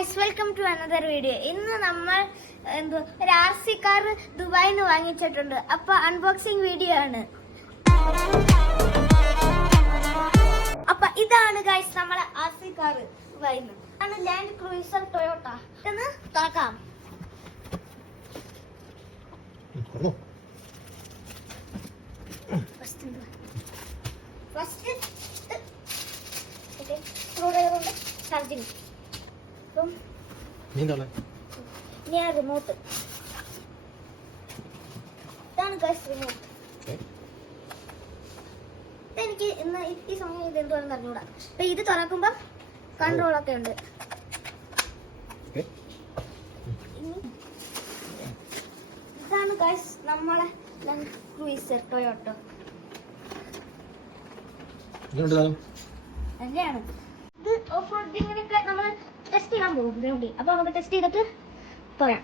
Guys, welcome to another video. ഇന്ന് നമ്മൾ ഒരു RC കാർ ദുബായിൽ നിന്ന് വാങ്ങിച്ചിട്ടുണ്ട്. അപ്പൊ അൺബോക്സിംഗ് വീഡിയോ ആണ്. അപ്പൊ ഇതാണ് ഗൈസ് നമ്മളെ RC കാർ ദുബായിൽ നിന്ന്. ആണ് ലാൻഡ് ക്രൂയിസർ ടൊയോട്ട. ഇതൊന്ന് തുറക്കാം. First charging. റിമോട്ട് ഇതാണ് ഗൈസ്, റിമോട്ട്. എനിക്ക് ഇന്ന് ഈ സമയം ഇത് എന്തുവാണെന്ന് അറിഞ്ഞൂടാ. അപ്പൊ ഇത് തുറക്കുമ്പോ കൺട്രോളൊക്കെ ഉണ്ട്. ഇതാണ് ഗൈസ് നമ്മളെ ലാൻഡ് ക്രൂയിസർ ടൊയോട്ടോ. നല്ലതാണ്. ഇത് ഓഫ് റോഡിങ്ങിനൊക്കെ നമ്മൾ ടെസ്റ്റ് ചെയ്യാൻ പോകും. അപ്പൊ നമുക്ക് ടെസ്റ്റ് ചെയ്തിട്ട് പറയാം.